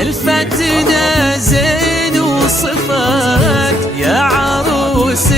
يا الفتنة زين وصفات، يا عروس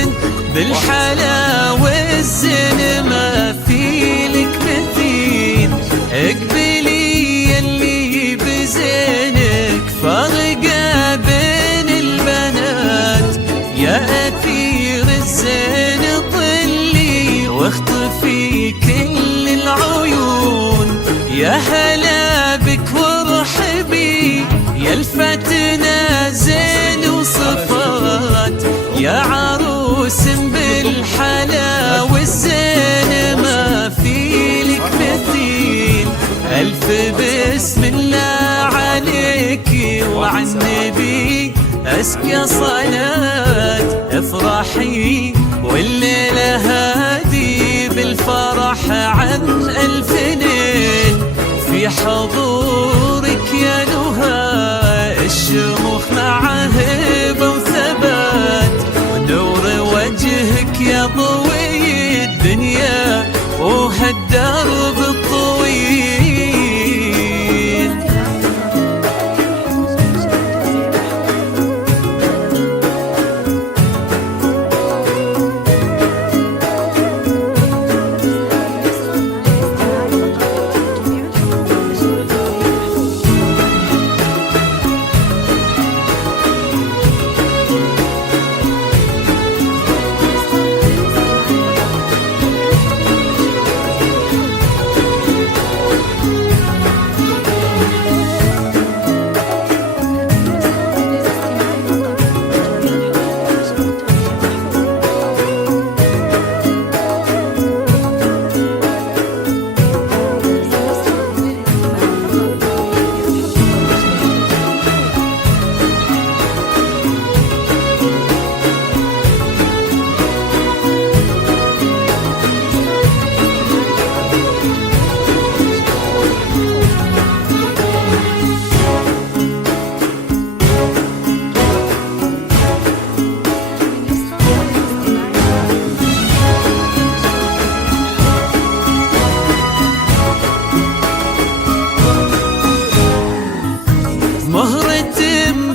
بالحلا والزين ما في لك مثيل. اقبلي يلي بزينك فارقة بين البنات، يا أثير الزين طلي واختفي كل العيون. يا هلا بك وارحبي يا الفتنة زين وصفات، يا عروس بالحلا والزين ما في لك مثيل. ألف بسم الله عليك وعن النبي أزكى صلاة. افرحي والليلة هادي بالفرح عن ألف ليل، في حضورك يا نهى الشموخ مع هبة وثبات. ونور وجهك يا ضوي الدنيا وهالدرب الطويل.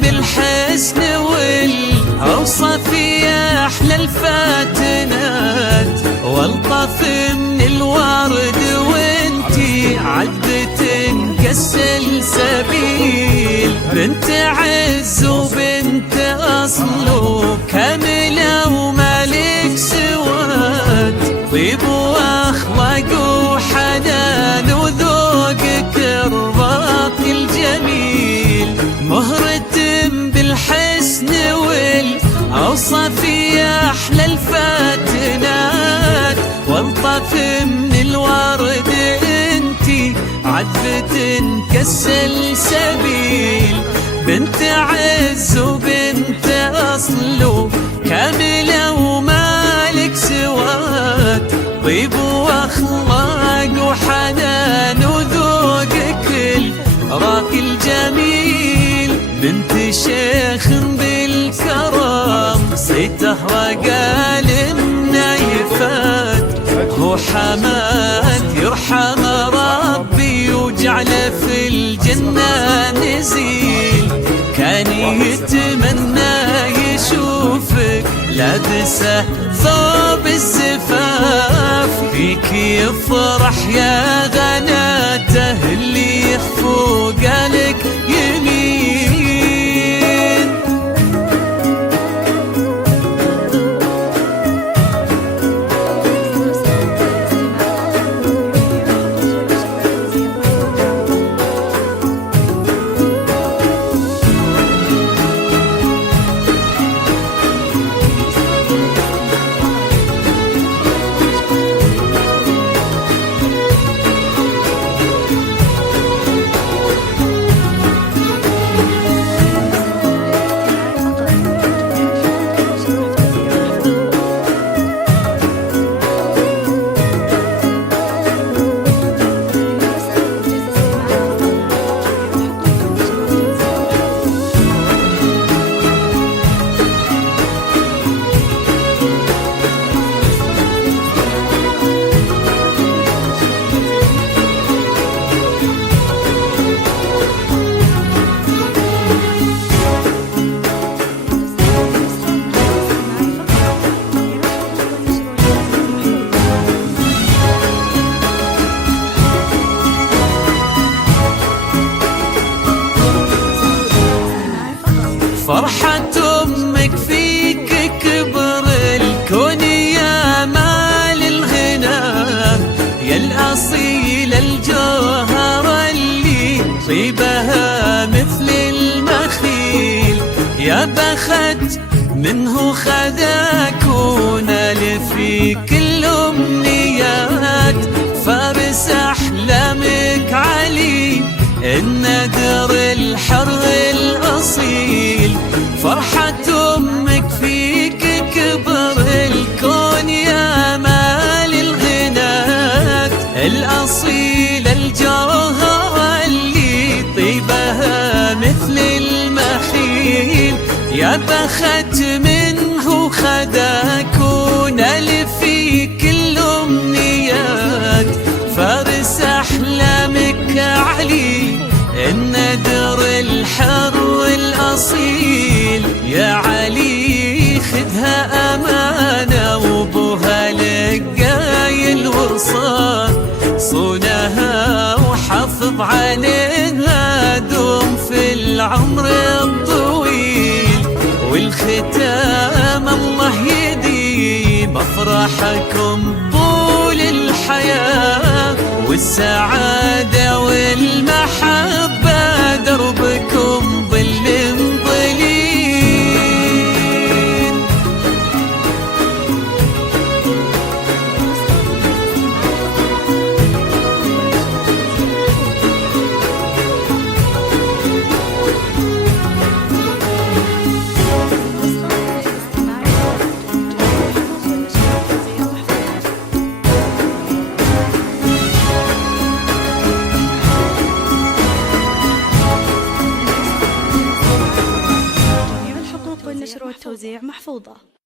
بالحسن والأوصاف يا أحلى الفاتنات، والطف من الورد وانتي عذبة كالسلسبيل. بنت عز وبنت أصل كاملة ومالك سواد، طيب وأخلاق وحنان وذوقك الراقي الجميل. مهرة بالحسن والأوصاف يا أحلى الفاتنات، والطف من الورد انتي عذبة كالسلسبيل. بنت عز وبنت أصل كاملة ومالك سواد، طيب وأخلاق وحنان وذوقك الراقي الجميل. بنت شيخ بالكرم صيته وقال النايفات، هو حماد يرحم ربي وجعله في الجنة نزيل. كان يتمنى يشوفك لابسه ثوب الزفاف، فيك يفرح يا غناته اللي يخفو قالك يمين. فرحة أمك فيك كبر الكون يا مال الغنى، يا الأصيل الجوهر اللي طيبها مثل المخيل، يا بخت منه خذاك ونال فيك الأمنيات، فارس أحلامك علي النذر الحر الأصيل، فرحة أمك فيك كبر الكون يا مال الغنات، الأصيل الجوهر اللي طيبها مثل المخيل، يا بخت منه خذاك ونال فيك الأمنيات، فارس أحلامك علي النذر الحر الأصيل، يا علي خذها أمانة وبوها لقاي الورصان، صونها وحافظ عليها دوم في العمر الطويل، والختام الله يديم أفراحكم طول الحياة، والسعادة والمحبة دربكم ظل ظليل. النشر والتوزيع محفوظة.